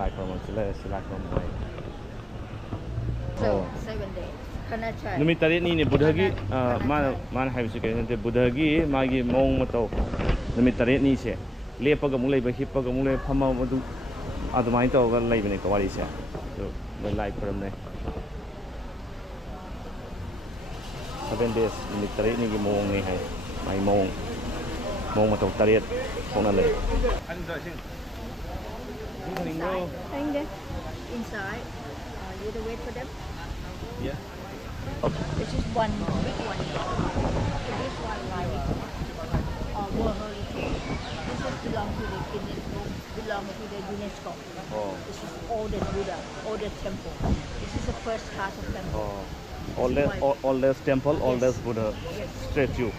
like from Chile, like from my. So 7 days. Kanachai. Numit tarit ni Buddhagi, man have second Buddhagi, Magi Mong Moto. Numit tarit ni se. Lepagamule, Hippagamule, Pama, Adamaito, Lavinica, what is it? So, the life from there. 7 days, numit tarit ni Mong, my Mong Moto tarit, Honale. Inside. You to wait for them? Yeah. This is one big one. This one like World Heritage. This is belong to the Guinness Book, belong to the UNESCO. Oh. This is oldest Buddha, oldest temple. This is the first class of temple. Oh. Oldest temple, oldest Buddha statue.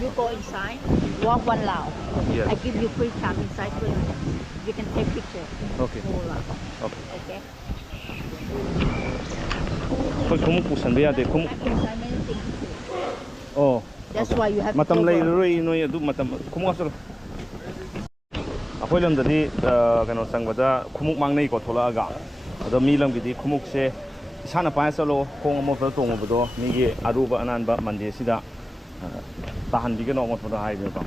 You go inside, walk one round. Yes. I give you free time inside 20 minutes. You can take picture. Okay. Whole round. Okay. Okay. Kumuk pusan biya de kumuk. Inside many things. Oh. That's why you have matam to lay cover. roi no ya du matam kumuk asal. Akoy lam dadi kano sang bada kumuk mangnai ko thola ga. Ado mi lam gidi kumuk se isana pa salo kong mo fa tong mo do mi gi aruba anan ba mande sida tahan bi gano mo thoda hai bi ko.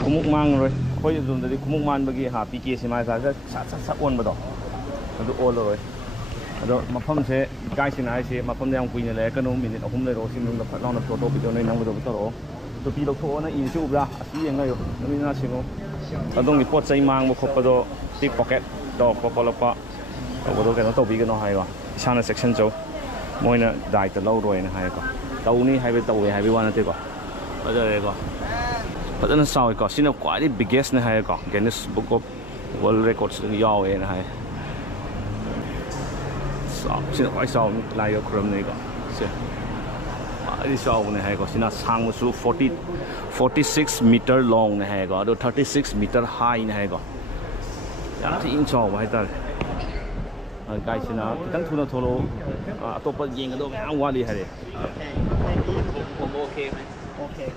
Kumuk mang roi. Akoy dum dadi kumuk man bagi ha pk se mai sa sa on ba do. Ado all roi. Ado mafam se guys in ai se mafam yang kuina le kanu minute ahum le ro sim lung da phatlaw na photo video nei nang do to ro to pi lo tho na in su bra asi yang ayo nami na singo adong ni pot sai mang mo khop do tik pocket do ko ko lo pa ko do ke no to bi ke no hai wa isana section jo moina dai ta lo roi na hai ko tau ni hai be tau hai be wa na te ko ba ja le ko ba na sao ko sina kwai biggest na hai ko Guinness Book of World Records yaw e na hai xin quay sau lại ở Chrome này có, đi sau này hay có xin là sang một số 46 meter long này hay có, 36 meter high này hay có, giá thì in sau hay ta, cái xin là tăng thu nó thô lỗ, top up riêng cái đó cái áo đi hay đấy, Okay.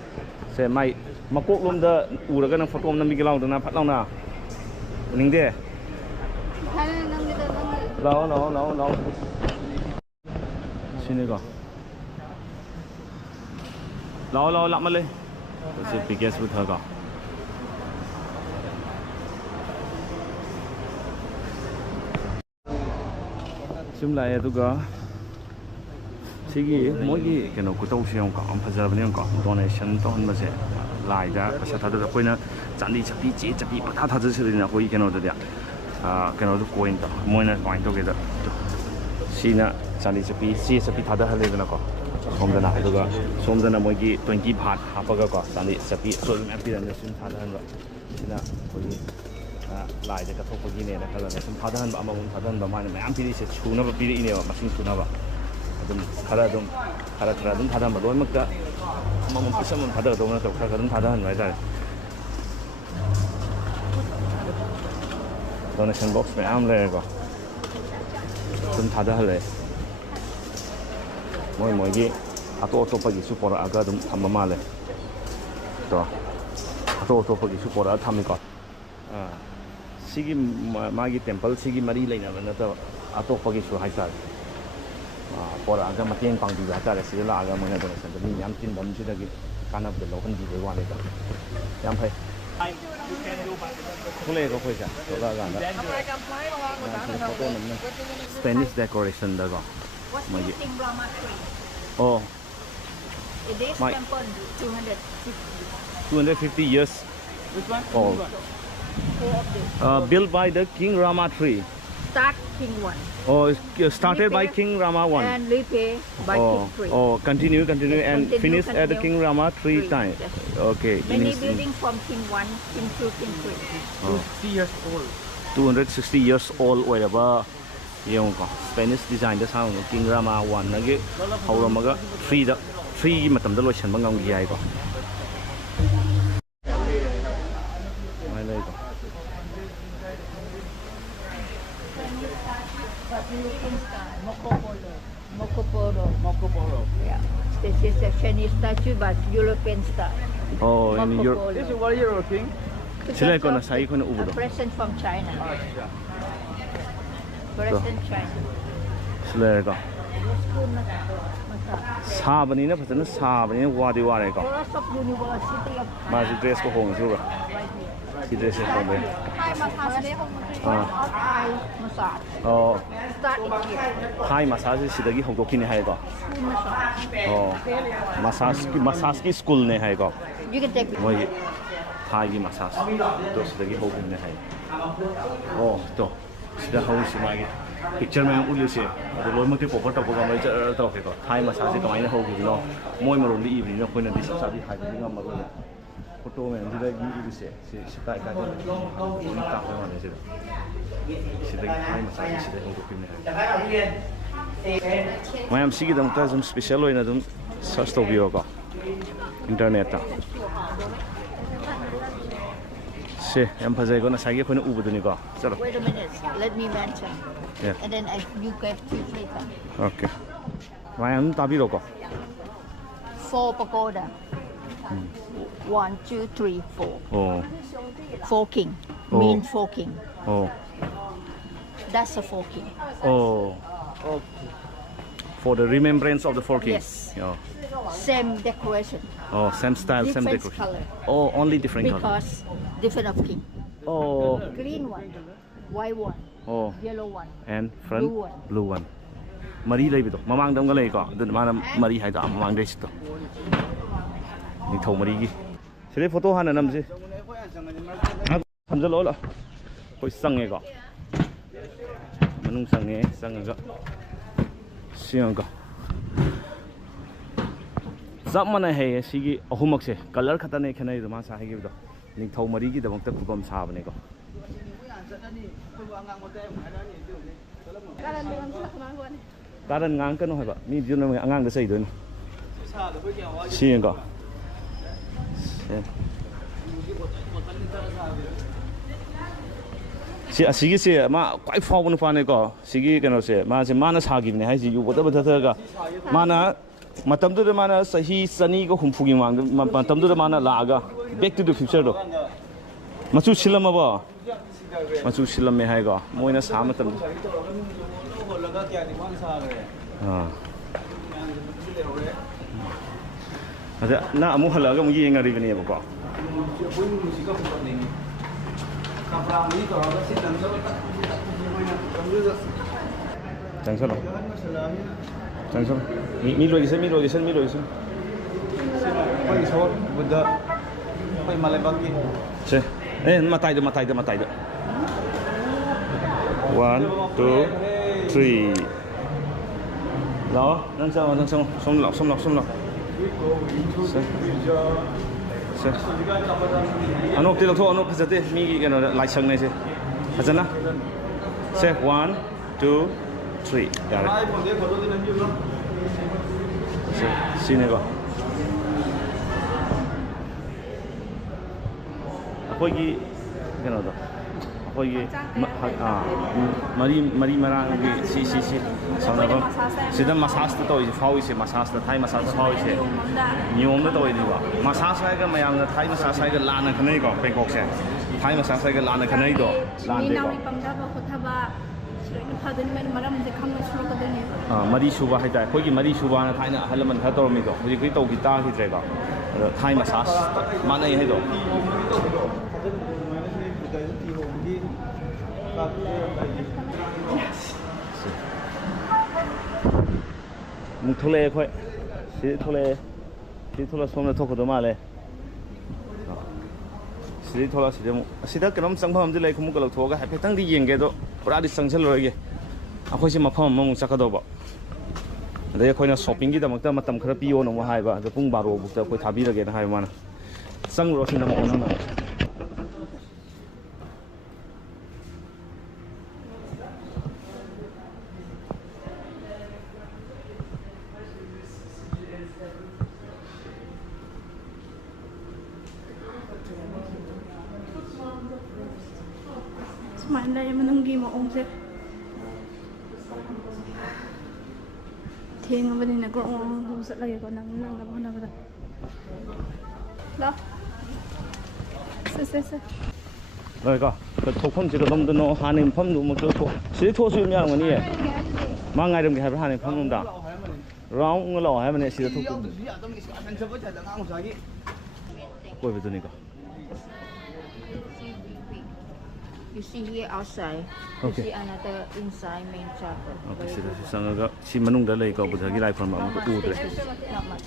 sẽ mai mà quốc luôn đó, được cái năng photo năm mươi kg đó na phát long na, nín đi. Lâu xin đi con lâu lắm lên sẽ bị ghét với thơ con xin lại tôi có sigi mỗi cái nó cũng tàu siêu con phải giờ bên này con donation ton mà sẽ lại ra và sẽ thay đổi cái này chẳng đi chấp đi bắt thắt cái này cái cái nó được cái nó cũng quên đó mỗi ngày quên đâu cái đó xin á chẳng đi chấp đi thắt cái này nó có xong rồi này đó xong rồi là mỗi cái 20 baht hấp cái có chẳng đi chấp đi rồi mình bây giờ nó xin thắt cái đó xin á cái lại cái thóc cái này là cái là xin thắt cái đó mà muốn thắt cái đó mà mình bây giờ sẽ chua nó bây giờ này mà xin chua nó 좀 가라좀 가라좀 다다 뭐 너무 먹다 한번 부셔면 다다 너무 또 가라좀 다다 한 말이다 donation box में आम लेगा 좀 다다 할래 뭐기 아또 빠기 슈퍼라 아가 좀 담아 말래 또 빠기 슈퍼라 담이거 시기 마기 템플 시기 마리 레이나면 또 아또 빠기 슈 하이살 Pora agak matiang pang juga ada sila agak mana tu nasi tapi yang tin bom sudah gitu karena belum kan di luar itu yang apa boleh kau kerja coba kan foto namanya Spanish decoration dah kau oh this temple 250 years old built by the King Rama III. Start King 1. Oh, started by King Rama 1. And repay by King 3. Oh, continue and finish at the King Rama 3 times. Okay. Many buildings from King 1, King 2, King 3. 260 years old. 260 years old. Whatever. Yung Spanish design the sound King Rama 1 nagi hawramaga 3 matamda loisan ba ngam gi ai ko. Mai lai ko. Mokoporo. Yeah. This is a Chinese statue, but European style. Oh, in Europe. This is warrior king. Sila ko na sa ko na ubo do. Present from China. Present China. Sila ko. School masa. Sabani na patana sabani na wadi wari ko. Forest of University of Ma si dress ko hong su ba. Si dress ko be. Thai massage of Thai massage. Oh. Start it here. Thai massage sidagi hogdokini hai ko. School massage. Oh. Massage ki school ne hai ko. You can take it. Moi Thai gi massage. To sidagi hogdokini ne hai. Oh, to. Sida house ma gi picture में उल्ले से तो लोग मत को photo को मैं तो के को थाई मसाज का मायने हो गई नो मोय मरों दी इवनिंग नो कोई ना दिस सादी हाई दी का मरों फोटो में जिधर गी से सिताई का उन ताप में माने से सिधे थाई मसाज सिधे हो गई में मैं हम सीखी दम का जम स्पेशल हो ना जम सर्च तो भी होगा इंटरनेट ता से हम फजे को ना साइके कोई ना उबदुनी को चलो Wait a minute. Let me mention. Yeah. And then you get tips later. Okay. Mayan tabi roko. 4 pagoda. 1, 2, 3, 4. Oh. 4 king. Oh. Mean 4 king. Oh. That's a 4 king. Oh. For the remembrance of the four kings. Yes. Oh. Same decoration. Oh, same style, same Different decoration. color. Oh, only different color. Because different of king. Oh. Green one, white one, Oh. yellow one. And front Blue one. blue one. Mari lay bito. Mamang dam galay ko. Dun mana mari hay da mamang dress to. Ni thau mari gi. Sile photo hana nam si. Samjalo la. Koi sang e ko. Manung sang ga. Siang ko. Zap mana hai sigi ahumak se color khata ne khanai do ma sa hai gi do. Ni thau mari gi dabang ta kubam sa bane ko. Karan ngang ka no hai ba mi jun na angang da sai do ni. Siang ko. Si asigi se ma kwai faw bun fa ne ko sigi kano se ma se mana sa gi ne hai ji yu boda boda ga mana matam du mana sahi sani ko humfu gi mang matam du mana la ga back to the future do machu silam ba machu silam me hai ga moina sa matam ada na amu hala ga mu yi ngari bani ba ko Jangan Jangan mi lagi sen Buddha Pai malai bagi se matai de 1 2 3 đó nang sang xong lọc se anok ti lo tho anok phajate mi gi keno lai sang nei se phajana se 1 2 3 ya re se sine ko apoi gi keno do apoi gi mari marang gi si sauna ba sida massage to is fau is massage the thai massage fau is nyom na to ni ba massage sai ga mayam na thai massage sai ga la na khanai ko bangkok se thai massage sai ga la na khanai do la de ko mari suba hai dai khoi gi mari suba na thai na halaman kha to mi do ji gi to gi ta hi tre ba thai massage ma nai hai do mục thô lê khơi xí thô lê xong là thô của tôi mà lê xí thô là xí đó cái nấm sang phong đi lấy không có lộc thô cái phải tăng đi giềng cái đó ra đi sang chân rồi cái à khơi xí mà phong mong chắc cái đó bỏ đây khơi là shopping cái đó mà tầm khơi pio nó mà hay ba rồi phung baro bục khơi thà bi là cái hay mà sang rồi thì nó mong nó Semain dah yang menunggu mau ong se. Thieng apa ni nak kau ong set lagi kau nang dah mana dah. Dah. 쎄쎄쎄. 그러니까 그 독품지가 넘드노 하는 펌도 뭐 좋고 시토수 유명한 거니 망가 이런 게 하는 펌는다 라운드 로 하면 시도 독품 거기 되니까 You see here outside. You Okay. see another inside main chapel. 오케이 시도 상어가 시 만ung다 레이가 부자기 라이프 만 거 우드래 Not much.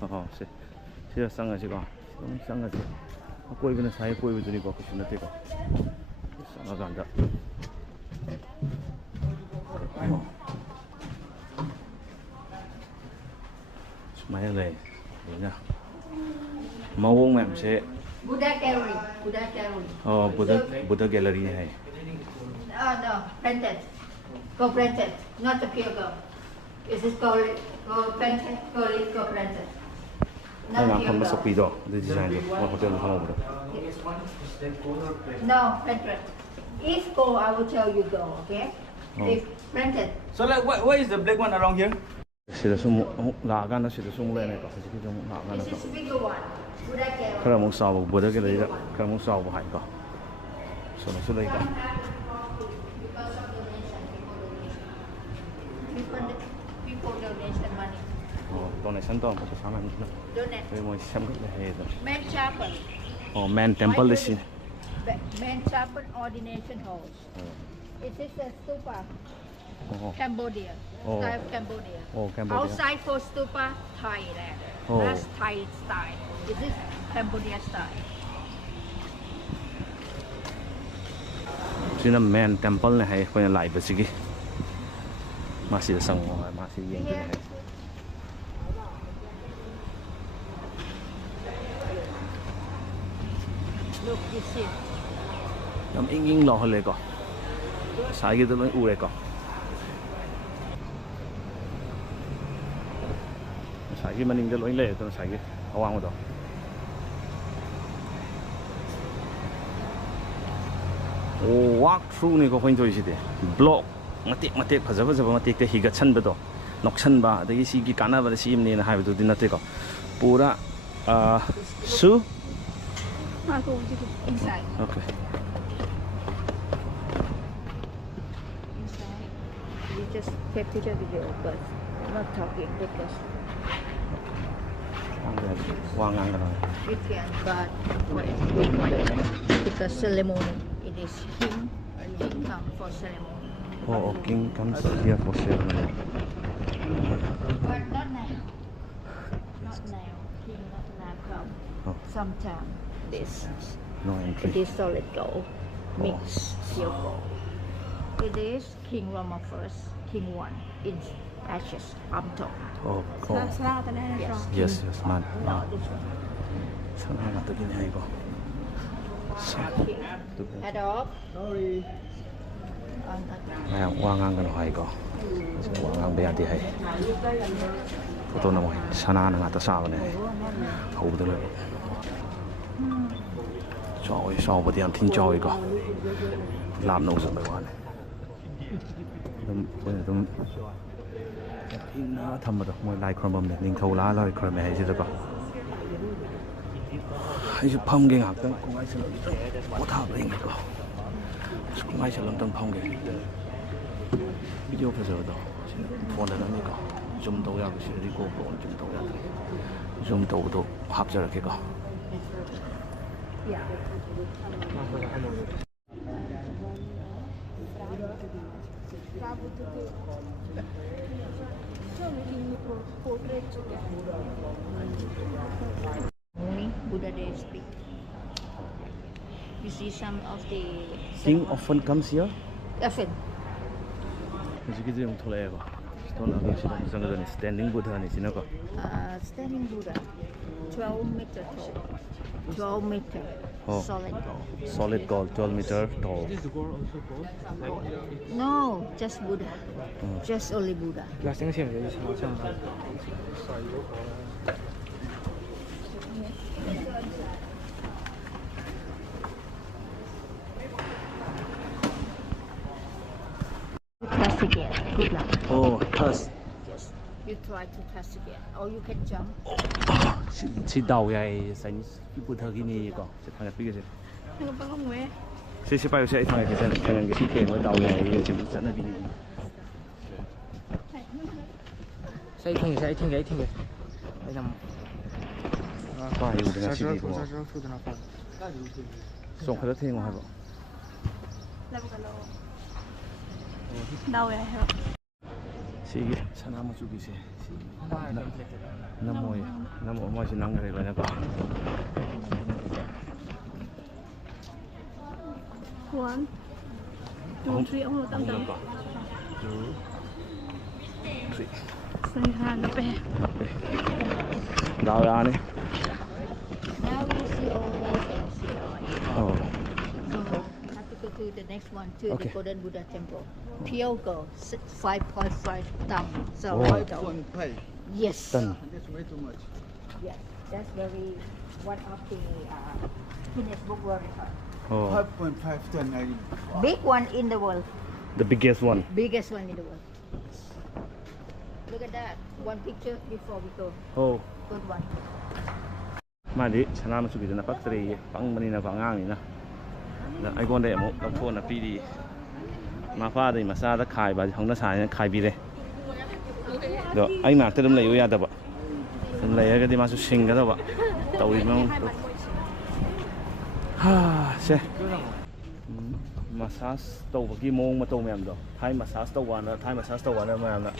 상어 세. 시야 쌍아지가 쌍아지. 꼬이기는 사이 꼬이고 드니까 그 신나 때가. 쌍아가 앉아. 스마일레. 뭐냐? 마옹 맴세. Buddha gallery. Buddha gallery. 부다 갤러리 해. No, printed. Go printed. Not the pure gold. This is gold. Go printed. Gold go printed. 나 Not pure 한번 석 gold. 비도. 내 디자인도. 뭐 호텔로 하나 보다. No, printed. If gold, I will tell you gold. Okay? If printed. So like what is the black one around here? 시다 숨 나가나 시다 숨 내네 거. 솔직히 좀 나가나. This is bigger one. Buddha gallery. 그래 못 싸우고 부다 갤러리가 그래 못 싸우고 하니까. 서로 술래가. Because of donation, people donation money. 도네이션도 뭐 사면 Donate. 저희 뭐 샘글 해야 돼. Main chapel. 맨 템플 시. Main chapel ordination halls. It is a stupa. Cambodia. Oh. Style of Cambodia. Oh, Cambodia. Outside for stupa, Thailand. Oh. That's Thai style. This is Cambodia style. 지는 맨 템플네 해 그냥 라이브 지기. 마시 상어 마시 연주네 해. Look, you see. 좀 잉잉 러 할래 거. 사기들은 우래 거. 사기만 잉들 로인 레 또 사기. 어왕도. 오, walkthrough 거 호인 조이시대. 블록 마틱 파자바자바 마틱 히가 찬በ도. 녹찬바 아다기 시기 까나바다 시임네나 하이브도 나테거. पूरा 수 Inside. 오케이. Inside. You just capture video, but not talking because 왕안 그러. you can, but wait. Because ceremony, it is king come for ceremony. 오, king comes here for ceremony. But not now. Not now. King not now come. Oh. Sometime this. No It entry. is solid gold. Mix pure gold. It is King Rama first, King 1 in ashes, on top. 오, 오. 사랑하다 내 Yes. Yes, yes, man. No, this one. 상하나 뜨긴 해 이거. King. Head off. Sorry. 왕안 그러 하 이거. 왕안 배한테 해. 포토나 뭐 사나나 나타 사오네. 하우들. 저기 사오버디 한 팀저 이거. làm nấu rồi bạn 좀 인나 담아도 뭐 라이 크롬 네 닝토라 라이 크롬 해 지도가 이제 펌게 학던 공간에서 못하 버린 거 공간에서 런던 펌게 비디오 보셔도 폰에다 니까 좀 더 야고 시리고 좀 더 야고 좀 더도 합절하게 가 Only Buddha they speak. You see some of the King often comes here. often. 그래서 기지 좀 돌아야 봐. stone again sila sang standing Buddha ni sino ko. Standing Buddha, 12 meter tall. 12 meter. Oh. Solid gold. Solid gold, 12 meter tall. Is the gold also gold? No, just Buddha. Just only Buddha. Test again. Good luck. Oh, plus You try to test again, or you can jump. si đầu vậy sánh cái Buddha gini ko. Si thang pi ke. Ano pa kung we? Si pa si thang ke san thang ke si ke mo đầu vậy chỉ sẵn là gini. Sai thing cái. Ai làm? Qua yêu dengan si di ko. Thu được nào? Song khá thing mo ha bo. Labo ka lo. Daw ya hero. Sige, sana mo chubi si. Namoy mo si nang rin na ko. 1, 2, 3 ông tăng tăng. 2, 3. Say ha na pe. Daw ya ni. Now you see all these things here. Oh. Have to go to the next one, to Okay. the Golden Buddha Temple. Pure gold, 5.5 ton. So Oh. white gold. Yes. Tan. That's way too much. Yes, that's very one of the Guinness Book World Record. Oh. 5.5 ton. Big one in the world. The biggest one. Biggest one in the world. Look at that. One picture before we go. Oh. Good one. Madi sana mo chubi na factory pang mani na pangang ni na. Na ai gon de mo lo thon na pi di. Ma fa dai ma sa da khai ba hong na sa ne khai bi de. Do ai ma ta dum lai ya da ba. Dum lai ga di ma su sing ga da ba. Tau wi mo. Ha, se. Massage tàu và cái mông mà tàu mềm đó, thay massage tàu vào nó, thay massage tàu vào nó mềm đó,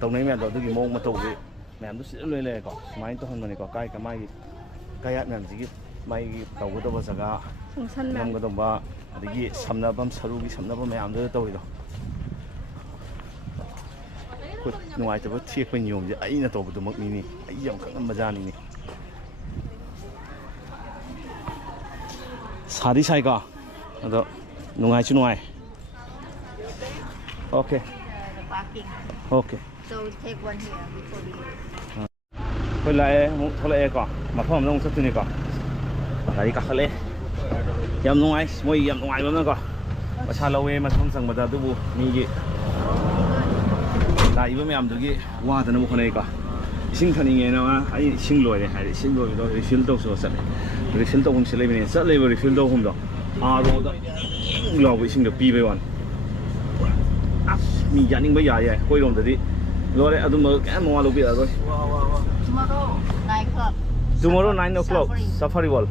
tàu này mềm đó, từ cái mông mà tàu cái mềm nó sẽ lên lên có, máy tàu hơn mà này có cái máy cái át mềm gì, máy tàu cái tàu bao giờ cả, สงสันแม่ năm cái tàu ba, cái sắm nắp bấm sầu cái sắm nắp bấm mềm đó tàu đó, khuất ngoài tàu vẫn thiệt bên nhiều, ấy là tàu tàu mực này, ấy dòng các năm ra này, sao đi sai cả, đó. Nungay chứ nungay. Okay. The parking. Okay. So we take one here before we leave. Thôi lại thôi lại có mà không nông sắp này có. Đấy cả khale. Yam nungay, mỗi yam nungay lắm có. Mà sao lâu em mà không sang mà ra tu bu ni gì. Lại với em được cái qua từ nó một này có. Sinh thân nghe nào á, ấy sinh lồi này hay sinh lồi đó refill đâu số sẵn. Refill đâu không sẽ lấy bên này, sẽ lấy refill đâu không đó. À rồi đó. Lò vệ sinh được pi với bạn. Mình dặn những bây giờ vậy, quay đồng tới đi. Rồi đấy, tôi mở cái món lúc bây giờ rồi. Tomorrow, 9 o'clock. Tomorrow 9 o'clock, Safari. Safari World.